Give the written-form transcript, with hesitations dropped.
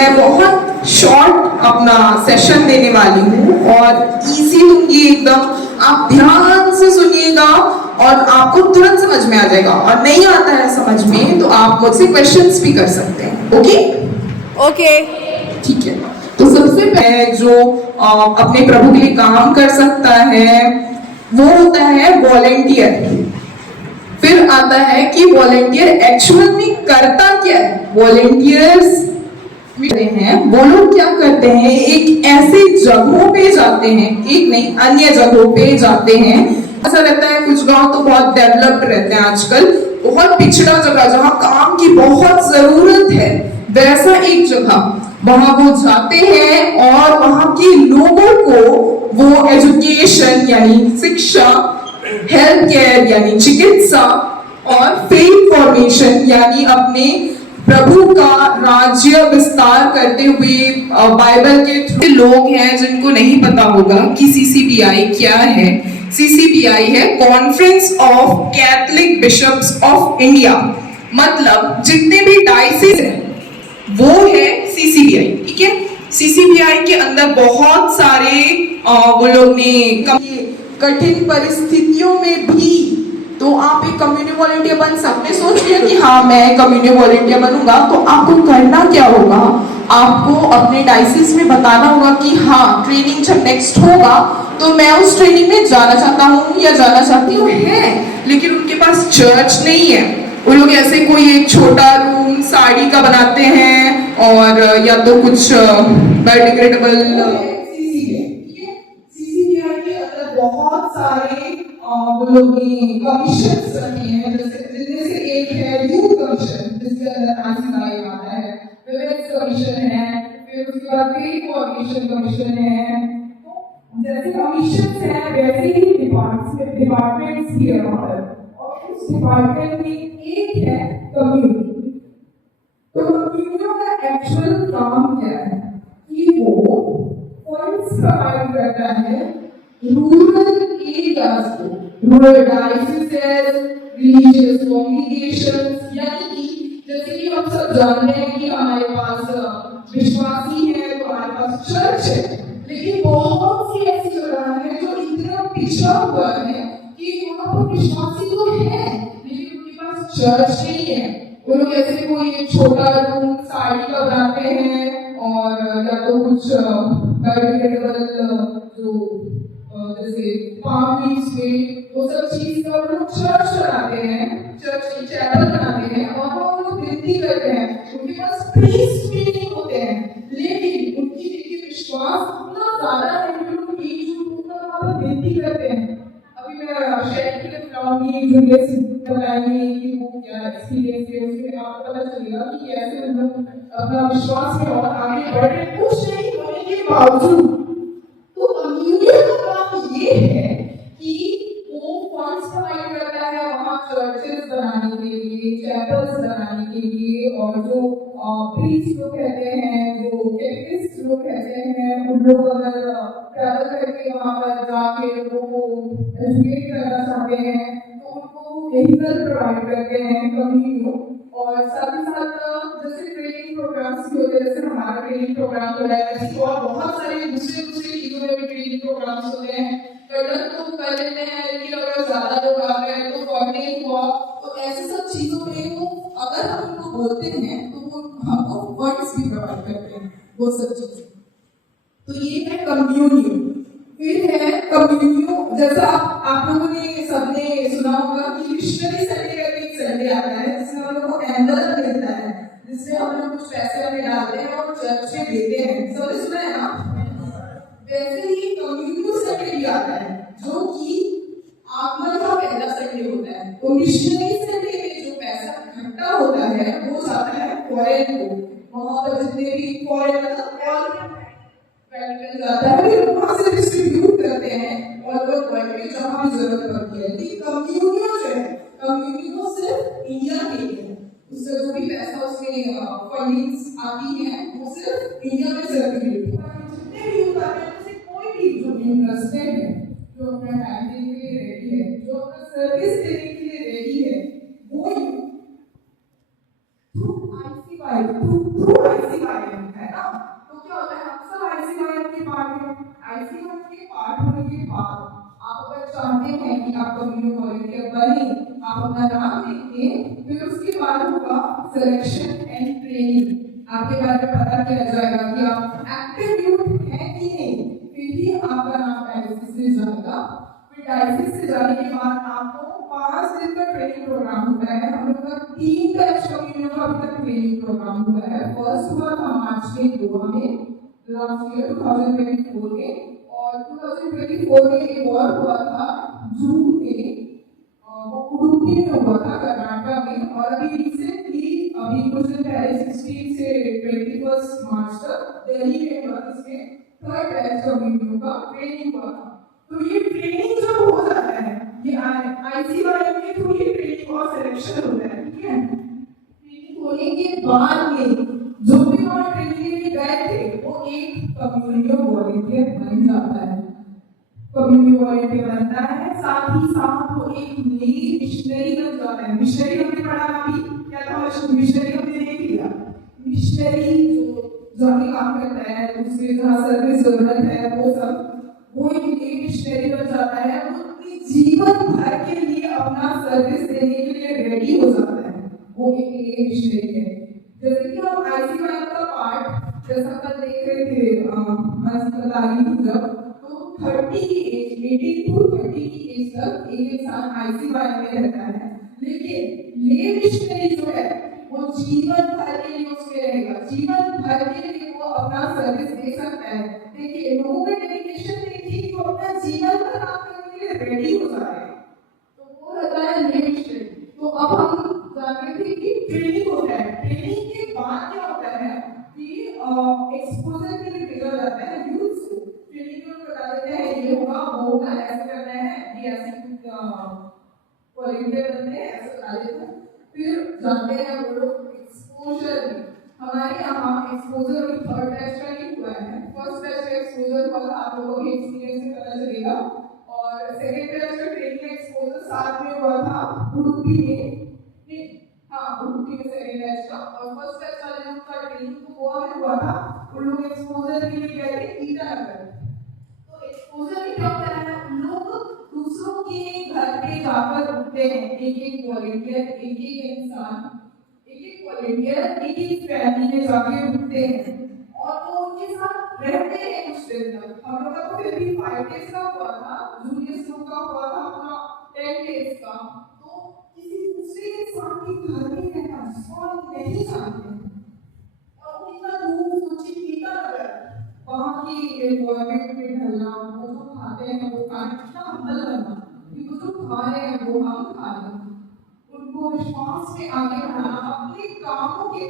मैं बहुत शॉर्ट अपना सेशन देने वाली हूँ और इजी लूंगी एकदम। आप ध्यान से सुनिएगा और आपको तुरंत समझ में आ जाएगा, और नहीं आता है समझ में तो आप मुझसे क्वेश्चंस भी कर सकते हैं। ओके ओके ठीक है। तो सबसे पहले जो अपने प्रभु के लिए काम कर सकता है वो होता है वॉलेंटियर। फिर आता है कि वॉलेंटियर एक्चुअल में करता क्या है। वॉलेंटियर्स हैं वो लोग क्या करते हैं, एक ऐसी जगहों पे जाते हैं, एक नहीं अन्य जगहों पे जाते हैं। ऐसा रहता है कुछ गांव तो बहुत डेवलप्ड रहते हैं आजकल, बहुत पिछड़ा जगह जहां काम की बहुत जरूरत है, वैसा एक जगह वहां वो जाते हैं और वहां के लोगों को वो एजुकेशन यानी शिक्षा, हेल्थ केयर यानी चिकित्सा, और फेथ फॉर्मेशन यानी अपने प्रभु का राज्य विस्तार करते हुए बाइबल के थ्रू लोग हैं जिनको नहीं पता होगा कि सीसीबीआई क्या है। सीसीबीआई है conference of Catholic bishops of India, मतलब जितने भी डायसिस हैं वो है सीसीबीआई। ठीक है, सीसीबीआई के अंदर बहुत सारे वो लोग ने कठिन परिस्थितियों में भी, तो आप एक कम्युनिटी वॉलंटियर बन सकते। सोच लिया कि हाँ मैं कम्युनिटी वॉलंटियर बनूंगा, तो आपको करना क्या होगा, आपको अपने डायसिस में बताना होगा कि हाँ ट्रेनिंग जब नेक्स्ट होगा तो मैं उस ट्रेनिंग में जाना चाहता हूँ या जाना चाहती हूँ है, लेकिन उनके पास चर्च नहीं है। वो लोग ऐसे कोई एक छोटा रूम साड़ी का बनाते हैं और या तो कुछ बायोडिग्रेडेबल सीसीबीआई के अंदर बहुत सारे वो लोग ने कमीशंस रखे हैं, जैसे जिनमें से एक है यूथ कमीशन जिसके अंदर आईसीआई आता है, विमेंस कमीशन है, फिर उसके बाद फेथ फॉर्मेशन कमीशन है। तो जैसे कमीशंस हैं वैसे ही डिपार्टमेंट्स भी है वहाँ पर, और उस डिपार्टमेंट में एक है कम्युनिटी। तो कम्युनिटियों का एक्चुअल काम क्या है कि वो फंड्स प्रोवाइड करता है रूरल एरियाज को, रूरल डायसिसेस, रिलीजियस कॉन्ग्रीगेशंस, यानी कि जैसे कि हम सब जानते हैं कि हमारे पास विश्वासी है तो हमारे पास चर्च है, लेकिन बहुत सी ऐसी जगह है जो इतना पिछड़ा हुआ है कि वहाँ पर विश्वासी तो है लेकिन उनके पास चर्च नहीं है। वो लोग ऐसे कोई एक छोटा रूम साड़ी का बनाते हैं और या तो कुछ बायोडिग्रेडेबल जो जैसे पाम लीव्स में वो सब चीज का लोग चर्च बनाते हैं, चर्च की चैपल बनाते हैं और वो लोग विनती करते हैं। उनके पास प्रीस्ट भी नहीं होते हैं, लेकिन उनकी देखिए विश्वास इतना ज्यादा है कि लोग वहाँ पर विनती करते हैं। अभी मैं शेयर के लिए बुलाऊंगी जूलियस बताएंगे कि वो क्या एक्सपीरियंस है, उसमें आपको पता चलेगा कि कैसे उन्होंने अपना विश्वास में और आगे बढ़ रहे कुछ नहीं होने के बावजूद। तो कम्युनिटी का काम ये है कि वो फंड्स प्रोवाइड करता है वहाँ चर्चेस बनाने के लिए, चैपल्स बनाने के लिए, और जो प्रीस्ट लोग कहते हैं, जो कैटेकिस्ट लोग कहते हैं, उन लोग अगर ट्रैवल करके वहाँ पर जाके लोगों को एजुकेट करना चाहते हैं तो उनको व्हीकल प्रोवाइड करते हैं कम्युनिटी। और साथ ही साथ जैसे ट्रेनिंग प्रोग्राम्स भी होते हैं, जैसे हमारा ट्रेनिंग प्रोग्राम हो रहा है वैसे और बहुत सारे दूसरे चीजों में भी ट्रेनिंग प्रोग्राम्स होते हैं। कर्टन तो कर लेते हैं लेकिन अगर ज्यादा लोग आ गए तो फंडिंग हुआ, तो ऐसे सब चीजों में वो अगर हम उनको बोलते हैं तो वो हमको फंड्स भी प्रोवाइड करते हैं वो सब चीजें। तो ये है कम्युनिटी। फिर है कम्युनिटी जैसा आप लोगों ने सबने सुना होगा कि मिशनरी संडे का एक संडे आता है जिसमें हम लोग को एनवलप मिलता है, जिसमें हम लोग कुछ पैसे हमें डालते हैं और चर्च में देते हैं। सबने सुना है ना? वैसे ही कम्युनिटी संडे भी आता है जो कि आगमन का पहला संडे होता है। तो मिशनरी संडे में जो पैसा इकट्ठा होता है वो जाता है फॉरेन को, वहां पर जितने भी फॉरेन जाता है फिर वहां से डिस्ट्रीब्यूट करते हैं और वो वर्ल्ड में जहां भी जरूरत पड़ती है। लेकिन कम्युनिटी जो है, कम्युनिटी को सिर्फ इंडिया के लिए उससे जो भी पैसा उसमें फंडिंग्स आती है वो सिर्फ इंडिया में सर्कुलेट होता है। जितने भी होता है उससे कोई भी जो इंटरेस्टेड है, जो अपना टाइम देने के लिए रेडी है, जो अपना सर्विस देने के लिए रेडी है, वो थ्रू आईसीवाई है ना, वॉलेंटियर बने, आप अपना नाम देंगे, फिर उसके बाद होगा सिलेक्शन एंड ट्रेनिंग। आपके बारे में पता किया जाएगा कि आप एक्टिव यूथ हैं कि नहीं, फिर ही आपका नाम डायलिसिस से जाएगा। फिर डायलिसिस से जाने के बाद आपको 5 दिन का ट्रेनिंग प्रोग्राम होता है। हम लोग का 3 बैच कम्युनिटी का अभी तक ट्रेनिंग प्रोग्राम हुआ है। फर्स्ट हुआ था मार्च में गोवा में लास्ट ईयर 2024 में, और 2024 में एक और हुआ था जून में, वो उडुपी में हुआ था कर्नाटक में। और अभी रिसेंटली अभी कुछ दिन पहले 16 से 21 मार्च तक दिल्ली में हुआ, जिसमें 3rd बैच कम्युनिटी का ट्रेनिंग हुआ था। तो ये ट्रेनिंग जब हो जाता है, ये आईसीवाई के थ्रू ये ट्रेनिंग और सिलेक्शन होता है, ठीक है। ट्रेनिंग होने के बाद में जो भी वहाँ ट्रेनिंग के लिए गए थे वो एक कम्युनिटी वॉलेंटियर बन जाता है, कम्युनिटी वॉलेंटियर बनता है। साथ ही साथ वो एक नई मिशनरी बन जाता है। मिशनरी हमने पढ़ा अभी क्या था, मिशनरी हमने देख लिया। मिशनरी जो जाके काम करता है, दूसरे जहाँ सर्विस जरूरत है, वो सब वो एक नई मिशनरी बन जाता है। वो अपनी जीवन भर के लिए अपना सर्विस देने के लिए रेडी हो जाता है, वो एक नई मिशनरी है। जैसे कि हम आईसीवाई का पार्ट जैसा कल देख रहे थे, बता रही थी जब, तो 30 की एज, 18 to 30 की एज तक एक इंसान आईसीवाई में रहता है। लेकिन ले मिशनरी जो है वो जीवन भर के लिए उसमें रहेगा, जीवन भर के लिए वो अपना सर्विस दे सकता है। देखिए लोगों का डेडिकेशन देखिए कि वो अपना जीवन भर काम करने के लिए रेडी हो जा रहे हैं, तो वो रहता है ले मिशनरी। तो अब हम जानते थे कि ट्रेनिंग होता है, ट्रेनिंग के बाद क्या होता है कि एक्सपोजर के लिए भेजा जाता है यूथ को। ट्रेनिंग में बता देते हैं ये होगा वो होगा, ऐसे करना है, ये ऐसे वॉलंटियर बनते हैं, ऐसे बता देते हैं। फिर जाते हैं वो लोग एक्सपोजर में। हमारे यहाँ एक्सपोजर अभी 3rd बैच का नहीं हुआ है, 1st बैच का एक्सपोजर हुआ था, आप लोगों को एक्सपीरियंस से पता चलेगा। और 2nd बैच का ट्रेनिंग एक्सपोजर साथ में हुआ था उडुपी में, हाँ उडुपी में 2nd बैच का। और 1st बैच वाले लोग का ट्रेनिंग तो गोवा में हुआ था, उन लोग एक्सपोजर के लिए गए थे ईटानगर। तो एक्सपोजर में क्या होता है, लोग दूसरों के घर पे जाकर रुकते हैं, एक वॉलेंटियर, एक इंसान, एक वॉलेंटियर एक फैमिली में जाके रुकते हैं, और वो उनके साथ रहते हैं कुछ दिन तक। हम लोग का तो फिर भी 5 डेज का हुआ था, जूनियर्स लोग का हुआ था पूरा 10 डेज का। तो किसी दूसरे इंसान के घर में रहना जिसको नहीं जानते हैं, और वो कितना दूर सोचिए ईटानगर, वहाँ की एनवायरमेंट में ढलना, वो जो खाते हैं वो खाना कितना हम्बल बनना कि वो जो खा रहे हैं वो हम खा रहे हैं। उनको विश्वास में आगे बढ़ाना, अपने कामों के